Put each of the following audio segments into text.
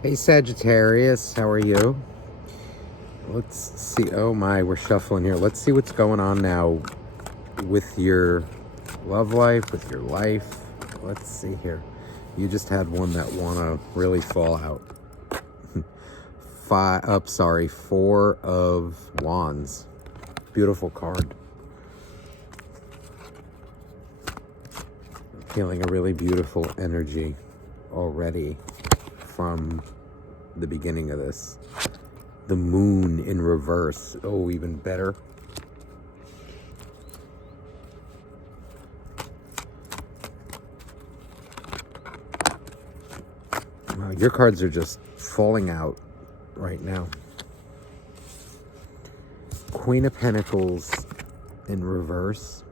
Hey Sagittarius, how are you? Let's see. Oh my, we're shuffling here. Let's see what's going on now with your love life, with your life. Let's see here. You just had one that wanna really fall out. Four of Wands. Beautiful card. Feeling a really beautiful energy already from the beginning of this. The moon in reverse. Oh, even better. Wow, your cards are just falling out right now. Queen of Pentacles in reverse.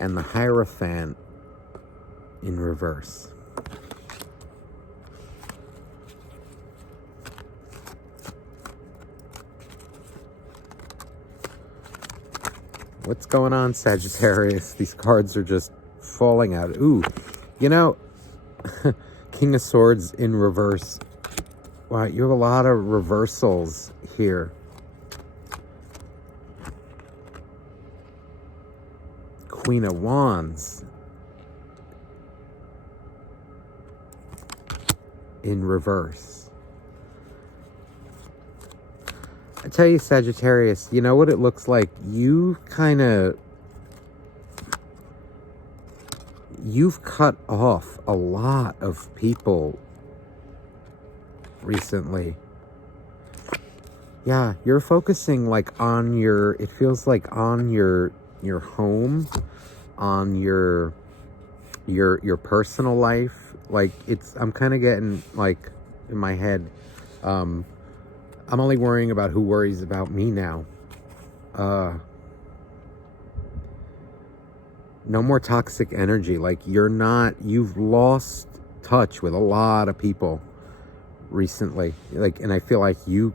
And the Hierophant in reverse. What's going on, Sagittarius? These cards are just falling out. Ooh, you know, King of Swords in reverse. Wow, you have a lot of reversals here. Queen of Wands in reverse. I tell you, Sagittarius, you know what it looks like? You've cut off a lot of people recently. Yeah, you're focusing like on your, it feels like on your home, on your personal life. Like I'm kind of getting like in my head, I'm only worrying about who worries about me now. No more toxic energy. Like you've lost touch with a lot of people recently. Like, and I feel like you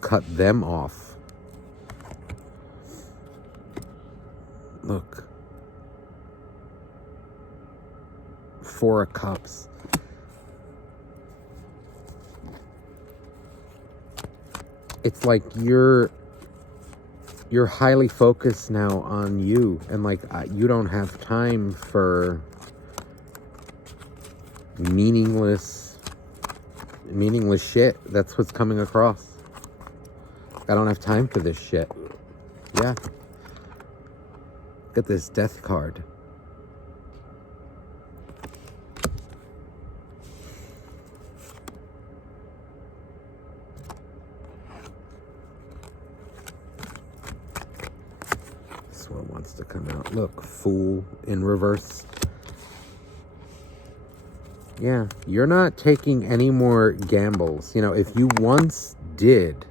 cut them off. Look. Four of Cups. It's like you're highly focused now on you, and like you don't have time for meaningless shit. That's what's coming across. I don't have time for this shit. Yeah. Look at this Death card. This one wants to come out. Look, Fool in reverse. Yeah, you're not taking any more gambles. You know, if you once did.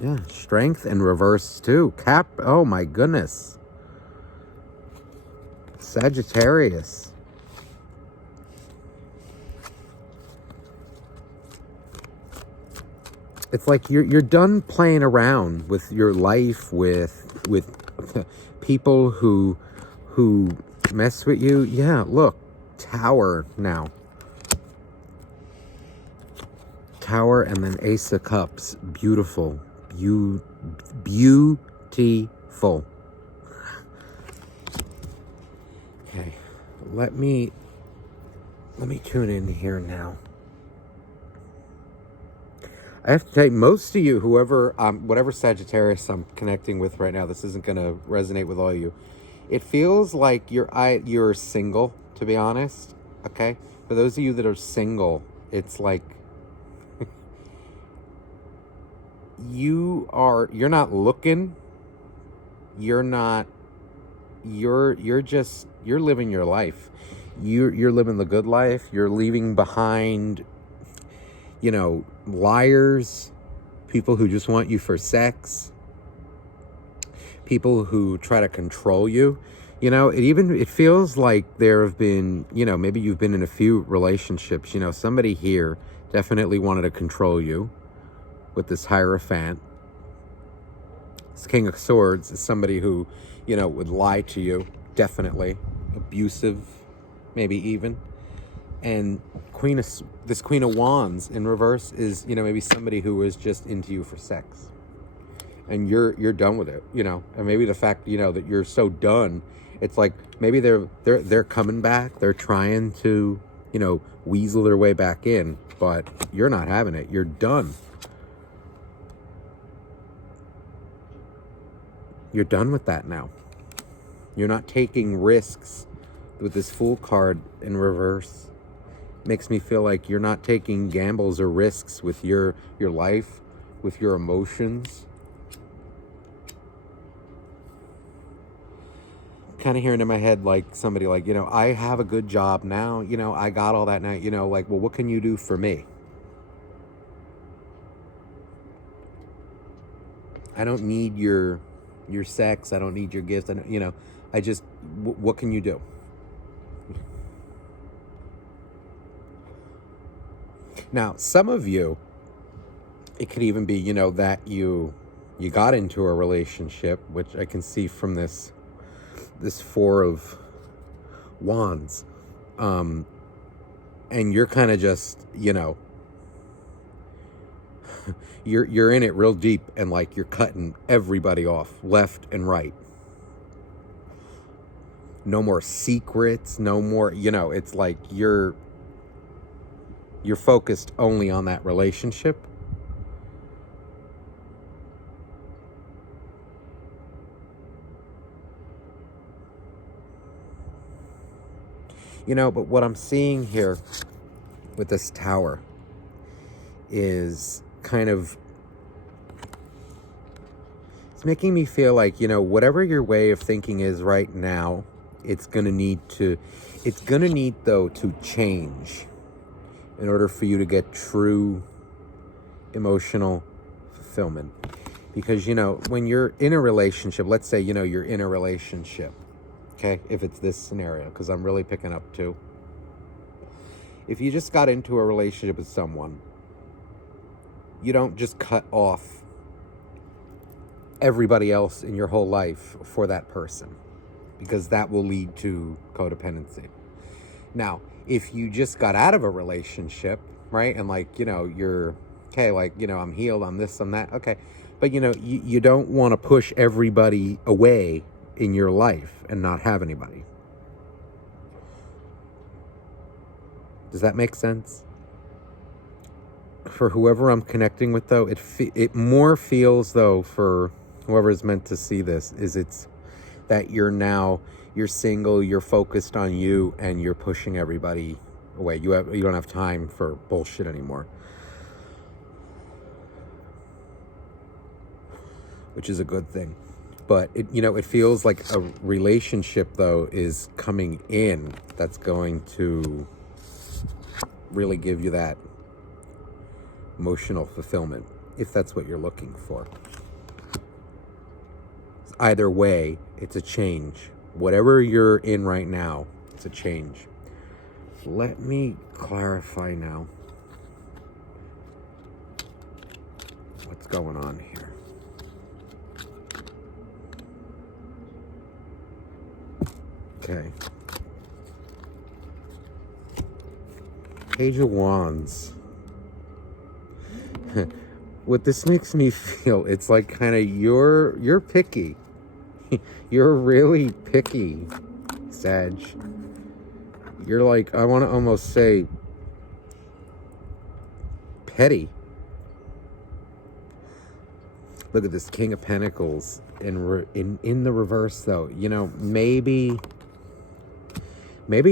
Yeah, Strength in reverse too. Oh my goodness. Sagittarius. It's like you're done playing around with your life, with people who mess with you. Yeah, look, Tower now. Tower and then Ace of Cups. Beautiful. Beautiful. Okay, let me tune in here now. I have to tell you, most of you, whatever Sagittarius I'm connecting with right now, this isn't going to resonate with all of you. It feels like you're single, to be honest. Okay, for those of you that are single, it's like you're not looking. You're living your life. You're living the good life. You're leaving behind, liars, people who just want you for sex, people who try to control you. It feels like there have been, maybe you've been in a few relationships. Somebody here definitely wanted to control you with this Hierophant. This King of Swords is somebody who, would lie to you, definitely. Abusive, maybe even. And this Queen of Wands in reverse is, maybe somebody who was just into you for sex. And you're done with it, And maybe the fact, that you're so done, it's like maybe they're coming back, they're trying to, weasel their way back in, but you're not having it. You're done. You're done with that now. You're not taking risks with this Fool card in reverse. Makes me feel like you're not taking gambles or risks with your life, with your emotions. Kind of hearing in my head like somebody like, I have a good job now, I got all that now, like, well, what can you do for me? I don't need your sex, I don't need your gifts, I just, what can you do? Now, some of you, it could even be, that you got into a relationship, which I can see from this Four of Wands, and you're kind of just, you're in it real deep, and like you're cutting everybody off left and right. No more secrets, no more, it's like you're focused only on that relationship. But what I'm seeing here with this Tower is kind of, it's making me feel like, whatever your way of thinking is right now, it's going to need though to change in order for you to get true emotional fulfillment. Because, when you're in a relationship, let's say, you're in a relationship, okay, if it's this scenario, because I'm really picking up too. If you just got into a relationship with someone, you don't just cut off everybody else in your whole life for that person, because that will lead to codependency. Now, if you just got out of a relationship, right, and like, you're, okay, like, I'm healed, I'm this, I'm that, okay, but, you don't want to push everybody away in your life and not have anybody. Does that make sense? For whoever I'm connecting with, though, it more feels, though, for whoever's meant to see this, is it's that you're single, you're focused on you, and you're pushing everybody away. You don't have time for bullshit anymore. Which is a good thing. But it feels like a relationship, though, is coming in that's going to really give you that emotional fulfillment, if that's what you're looking for. Either way, it's a change. Whatever you're in right now, it's a change. Let me clarify now what's going on here. Okay. Page of Wands. What this makes me feel, it's like kind of you're picky. You're really picky, Sag. You're like, I want to almost say petty. Look at this King of Pentacles in the reverse, though. Maybe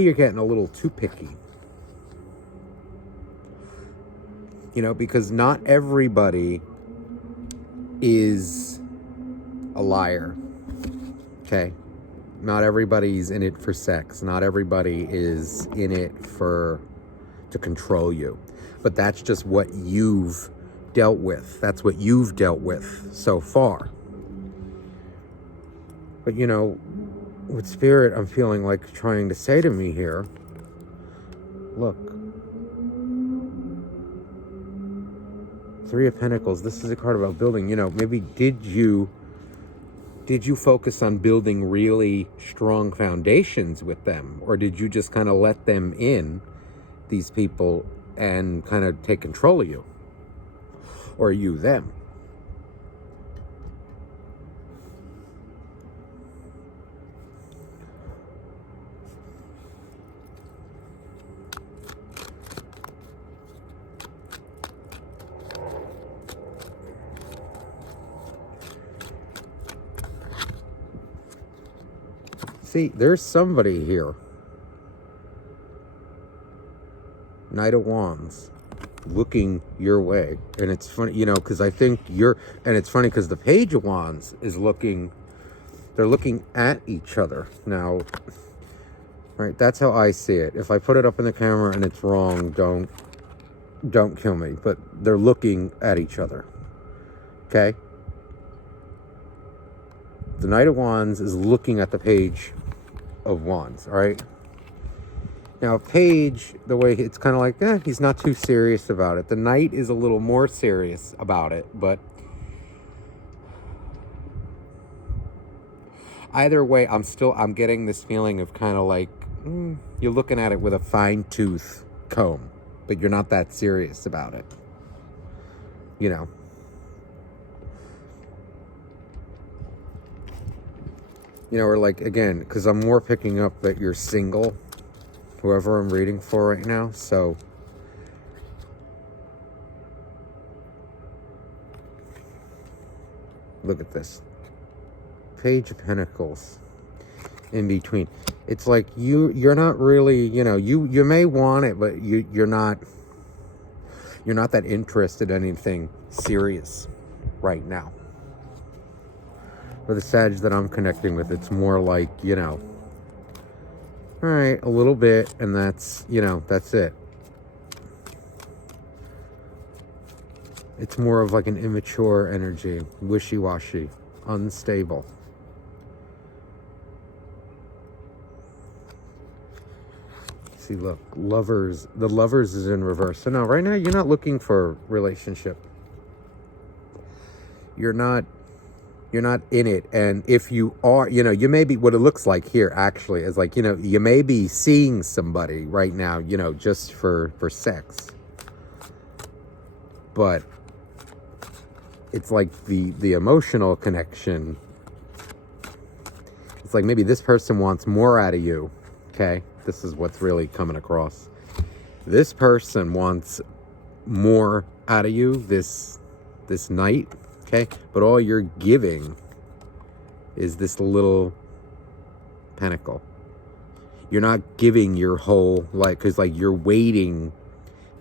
you're getting a little too picky. Because not everybody is a liar. Okay? Not everybody's in it for sex. Not everybody is in it to control you. But that's just what you've dealt with. That's what you've dealt with so far. But, with Spirit, I'm feeling like trying to say to me here, look, Three of Pentacles, this is a card about building. Maybe did you did you focus on building really strong foundations with them? Or did you just kind of let them in, these people, and kind of take control of you? Or you them? See, there's somebody here. Knight of Wands, looking your way. And it's funny, you know, because I think and it's funny because the Page of Wands is looking, they're looking at each other. Now, right, that's how I see it. If I put it up in the camera and it's wrong, don't kill me. But they're looking at each other. Okay? The Knight of Wands is looking at the Page of Wands, all right? Now, Page, the way it's kind of like, he's not too serious about it. The Knight is a little more serious about it, but either way, I'm getting this feeling of kind of like, you're looking at it with a fine-tooth comb, but you're not that serious about it. You know? You know, or like, again, because I'm more picking up that you're single, whoever I'm reading for right now, so look at this. Page of Pentacles in between. It's like you're not really, you know, you may want it, but you're not that interested in anything serious right now. For the Sag that I'm connecting with, it's more like, you know, all right, a little bit, and that's, you know, that's it. It's more of like an immature energy, wishy-washy, unstable. See, look, Lovers, the Lovers is in reverse. So no, right now you're not looking for a relationship. You're not in it. And if you are, you know, you may be, what it looks like here actually is like, you know, you may be seeing somebody right now, you know, just for sex. But it's like the emotional connection. It's like maybe this person wants more out of you. Okay. This is what's really coming across. This person wants more out of you, this night. Okay, but all you're giving is this little pentacle. You're not giving your whole life, because like you're waiting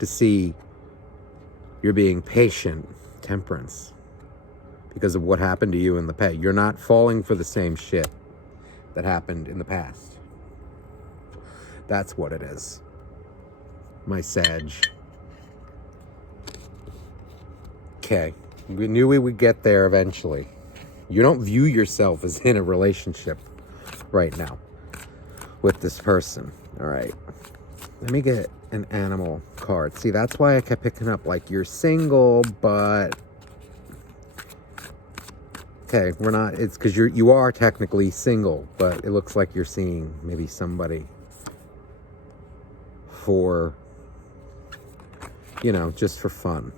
to see, you're being patient, temperance, because of what happened to you in the past. You're not falling for the same shit that happened in the past. That's what it is, my Sag. Okay. We knew we would get there eventually. You don't view yourself as in a relationship right now with this person. All right. Let me get an animal card. See, that's why I kept picking up like you're single, but okay, we're not. It's because you are technically single, but it looks like you're seeing maybe somebody for, you know, just for fun.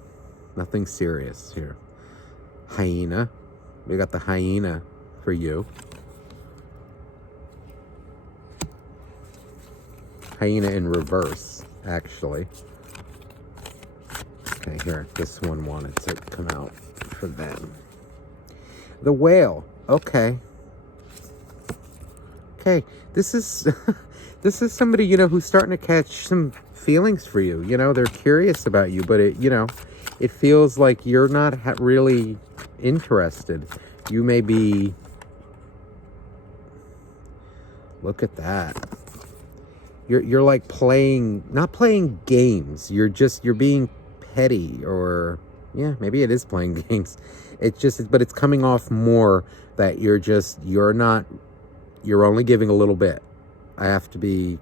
Nothing serious here. Hyena. We got the hyena for you. Hyena in reverse, actually. Okay, here. This one wanted to come out for them. The whale. Okay. Okay. This is this is somebody, you know, who's starting to catch some feelings for you. You know, they're curious about you, but it, you know, it feels like you're not really interested. You may be... Look at that. You're like playing... Not playing games. You're being petty, or... Yeah, maybe it is playing games. It's just... But it's coming off more that you're not... You're only giving a little bit. I have to be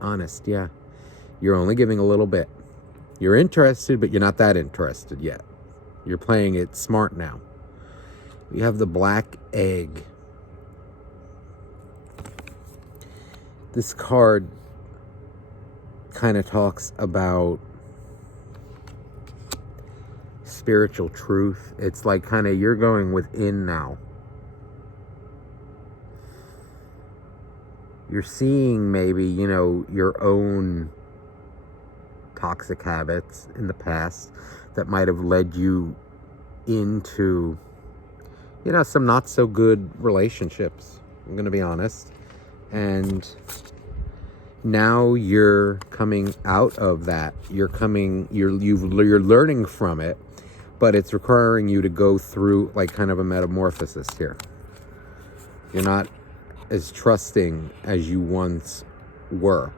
honest, yeah. You're only giving a little bit. You're interested, but you're not that interested yet. You're playing it smart now. You have the black egg. This card kind of talks about spiritual truth. It's like kind of you're going within now. You're seeing maybe, you know, your own toxic habits in the past that might have led you into, you know, some not so good relationships. I'm going to be honest. And now you're coming out of that. You're learning from it, but it's requiring you to go through like kind of a metamorphosis here. You're not as trusting as you once were.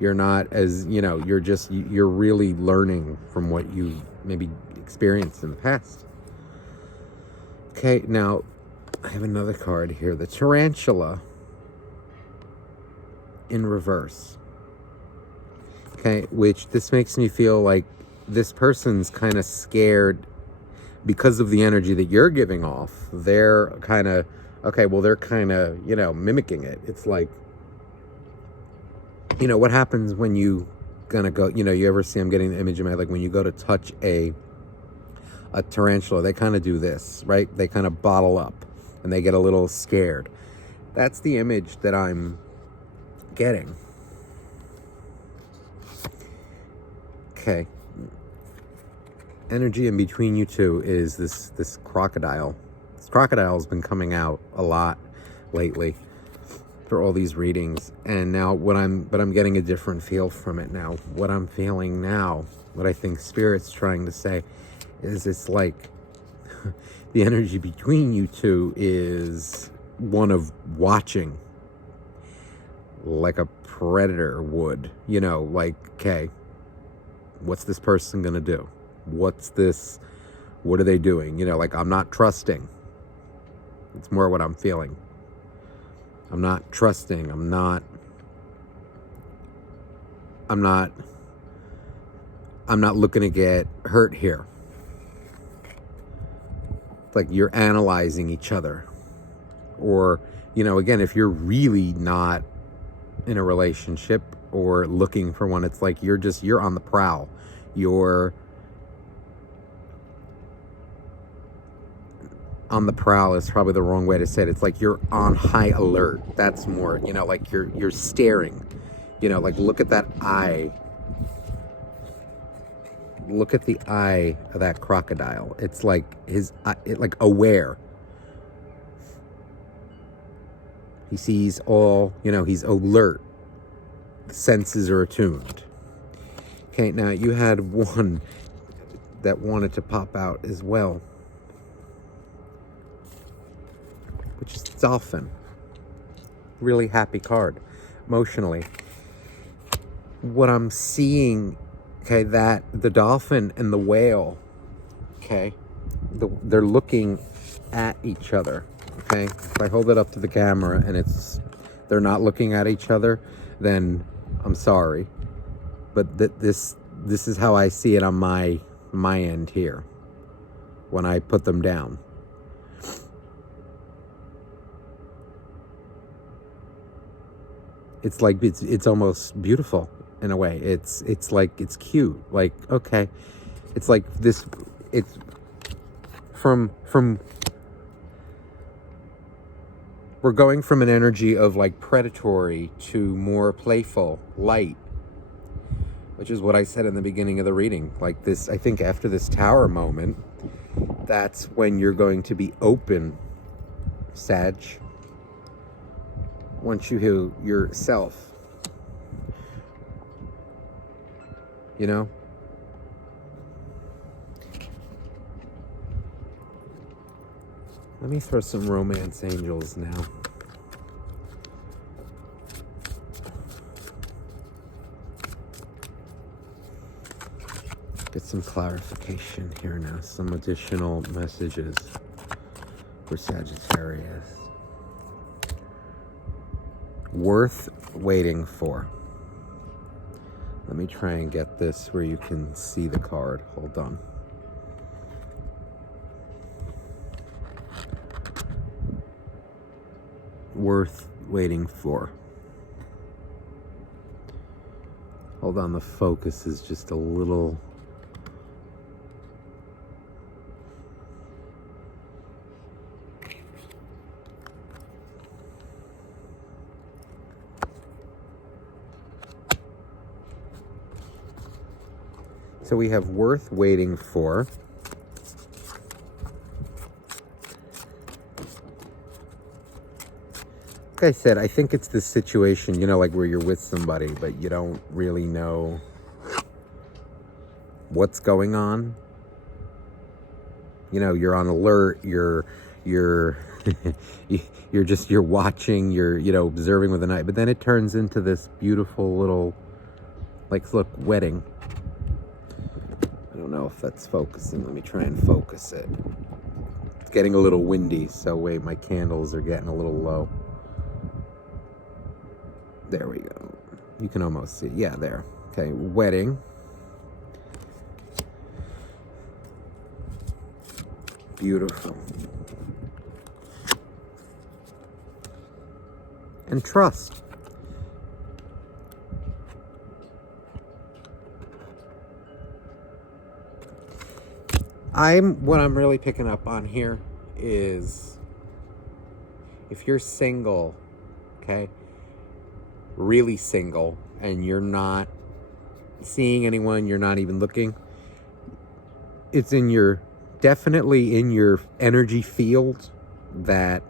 You're not as, you know, you're really learning from what you maybe experienced in the past. Okay, now I have another card here, the Tarantula in reverse. Okay, which this makes me feel like this person's kind of scared because of the energy that you're giving off. They're kind of, okay, well, they're kind of, you know, mimicking it. It's like, you know, what happens when you gonna go, you know, you ever see, I'm getting the image in my head, like when you go to touch a tarantula, they kind of do this, right? They kind of bottle up and they get a little scared. That's the image that I'm getting. Okay. Energy in between you two is this crocodile. This crocodile has been coming out a lot lately for all these readings, and now I'm getting a different feel from it now. What I'm feeling now, what I think Spirit's trying to say is it's like the energy between you two is one of watching, like a predator would, you know, like, okay, what's this person gonna do? What are they doing? You know, like, I'm not trusting. It's more what I'm feeling. I'm not trusting. I'm not looking to get hurt here. It's like you're analyzing each other. Or, you know, again, if you're really not in a relationship or looking for one, it's like you're on the prowl. You're on the prowl is probably the wrong way to say it. It's like you're on high alert. That's more, you know, like you're staring. You know, like look at that eye. Look at the eye of that crocodile. It's like like aware. He sees all, you know, he's alert. The senses are attuned. Okay, now you had one that wanted to pop out as well, which is Dolphin. Really happy card, emotionally. What I'm seeing, okay, that the dolphin and the whale, okay, they're looking at each other, okay? If I hold it up to the camera and they're not looking at each other, then I'm sorry. But this is how I see it on my end here when I put them down. It's like it's almost beautiful in a way. It's like it's cute. Like, okay, it's like this. It's from we're going from an energy of like predatory to more playful, light, which is what I said in the beginning of the reading. Like this, I think after this tower moment, that's when you're going to be open, Sag. Once you heal yourself, you know? Let me throw some romance angels now. Get some clarification here now, some additional messages for Sagittarius. Worth waiting for. Let me try and get this where you can see the card. Hold on. worth waiting for. Hold on, the focus is just a little... So we have worth waiting for. Like I said, I think it's this situation, you know, like where you're with somebody, but you don't really know what's going on. You know, you're on alert, you're you're watching, you're, you know, observing with the night, but then it turns into this beautiful little, like, look, wedding. I don't know if that's focusing. Let me try and focus it. It's getting a little windy, so wait, my candles are getting a little low. There we go. You can almost see. Yeah, there. Okay, wedding. Beautiful. And trust. What I'm really picking up on here is, if you're single, okay, really single, and you're not seeing anyone, you're not even looking, it's definitely in your energy field that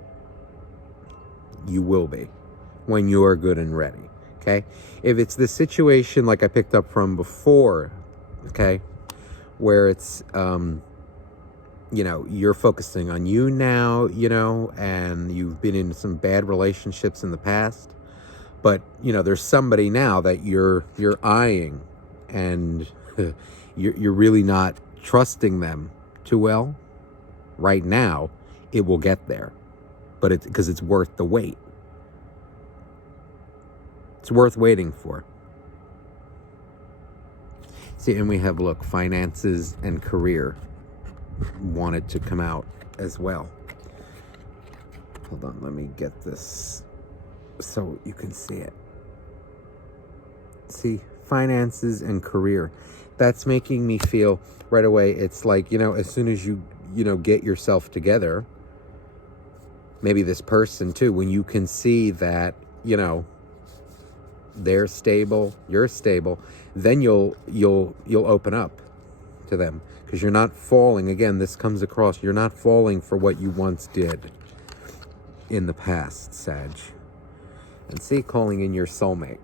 you will be when you are good and ready, okay? If it's the situation like I picked up from before, okay, where it's, you know, you're focusing on you now, you know, and you've been in some bad relationships in the past, but, you know, there's somebody now that you're eyeing, and you're really not trusting them too well right now. It will get there, but because it's worth the wait. It's worth waiting for. See, and we have, look, finances and career wanted to come out as well. Hold on, let me get this so you can see it. See, finances and career. That's making me feel right away, it's like, you know, as soon as you know, get yourself together, maybe this person too, when you can see that, you know, they're stable, you're stable, then you'll open up to them, because you're not falling. Again, this comes across, you're not falling for what you once did in the past, Sag. And see, calling in your soulmate.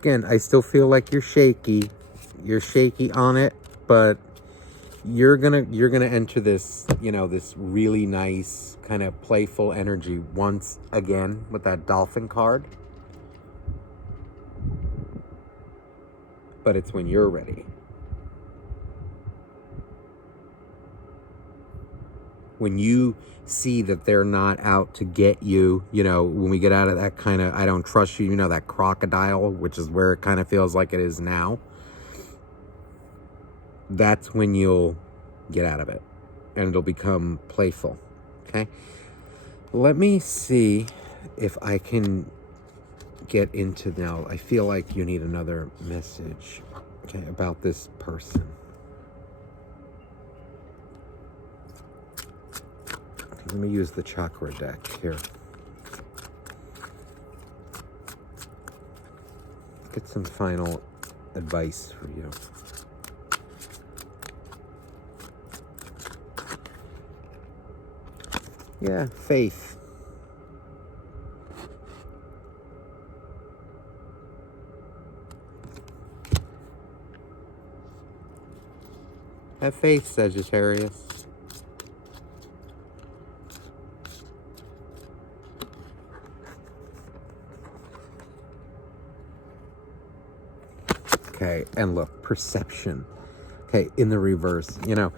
Again, I still feel like you're shaky. You're shaky on it, but you're gonna enter this, you know, this really nice kind of playful energy once again with that dolphin card. But it's when you're ready. When you see that they're not out to get you, you know, when we get out of that kind of, I don't trust you, you know, that crocodile, which is where it kind of feels like it is now. That's when you'll get out of it, and it'll become playful, okay? Let me see if I can get into now. I feel like you need another message, okay, about this person. Let me use the chakra deck here. Get some final advice for you. Yeah, faith. Have faith, Sagittarius. Okay, and look, perception. Okay, in the reverse, you know,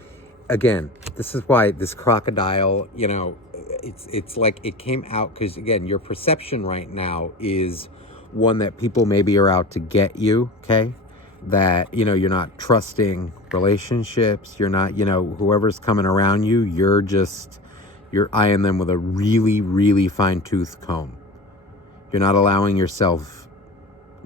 again, this is why this crocodile, you know, it's like it came out because, again, your perception right now is one that people maybe are out to get you, okay? That, you're not trusting relationships. You're not, whoever's coming around you, you're eyeing them with a really, really fine-tooth comb. You're not allowing yourself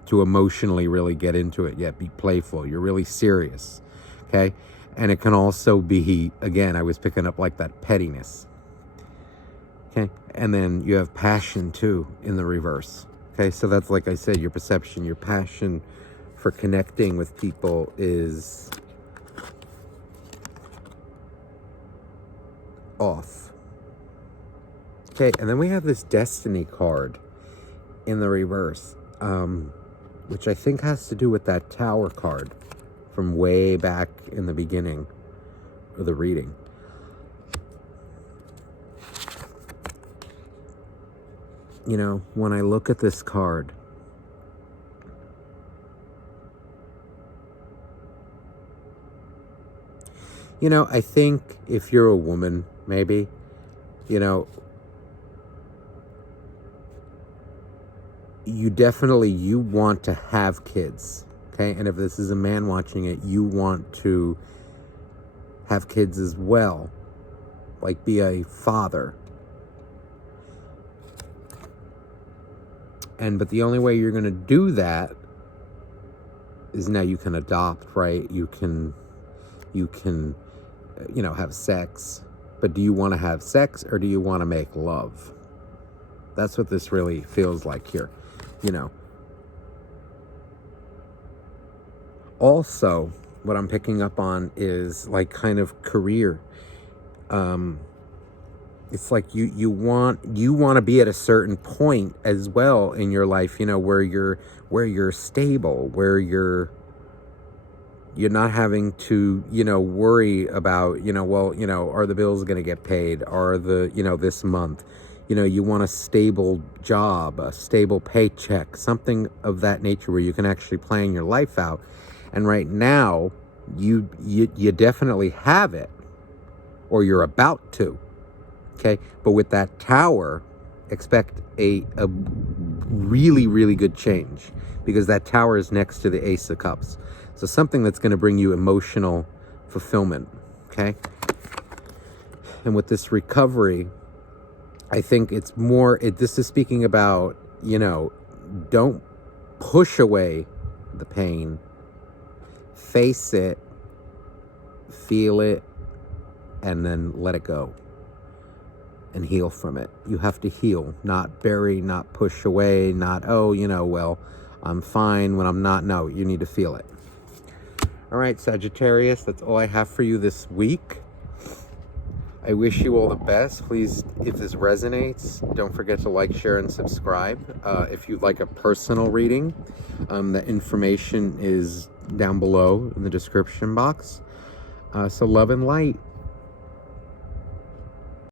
to emotionally really get into it yet. Be playful. You're really serious, okay? And it can also be, again, I was picking up like that pettiness, okay? And then you have passion too in the reverse, okay? So that's, like I said, your perception, your passion for connecting with people is off. Okay, and then we have this destiny card in the reverse, which I think has to do with that tower card from way back in the beginning of the reading. When I look at this card, I think if you're a woman, maybe, you want to have kids, okay? And if this is a man watching it, you want to have kids as well, like be a father. But the only way you're going to do that is now you can adopt, right? You can have sex. But do you want to have sex or do you want to make love? That's what this really feels like here, Also, what I'm picking up on is like kind of career. It's like you want to be at a certain point as well in your life, where you're stable, where you're not having to, worry about, are the bills going to get paid? Are this month? You want a stable job, a stable paycheck, something of that nature where you can actually plan your life out. And right now, you definitely have it, or you're about to, okay? But with that tower, expect a really, really good change, because that tower is next to the Ace of Cups. So something that's going to bring you emotional fulfillment, okay? And with this recovery, I think it's more, this is speaking about, don't push away the pain. Face it, feel it, and then let it go and heal from it. You have to heal, not bury, not push away, not, well, I'm fine when I'm not. No, you need to feel it. All right, Sagittarius, that's all I have for you this week. I wish you all the best. Please, if this resonates, don't forget to like, share, and subscribe. If you'd like a personal reading, the information is down below in the description box. So love and light.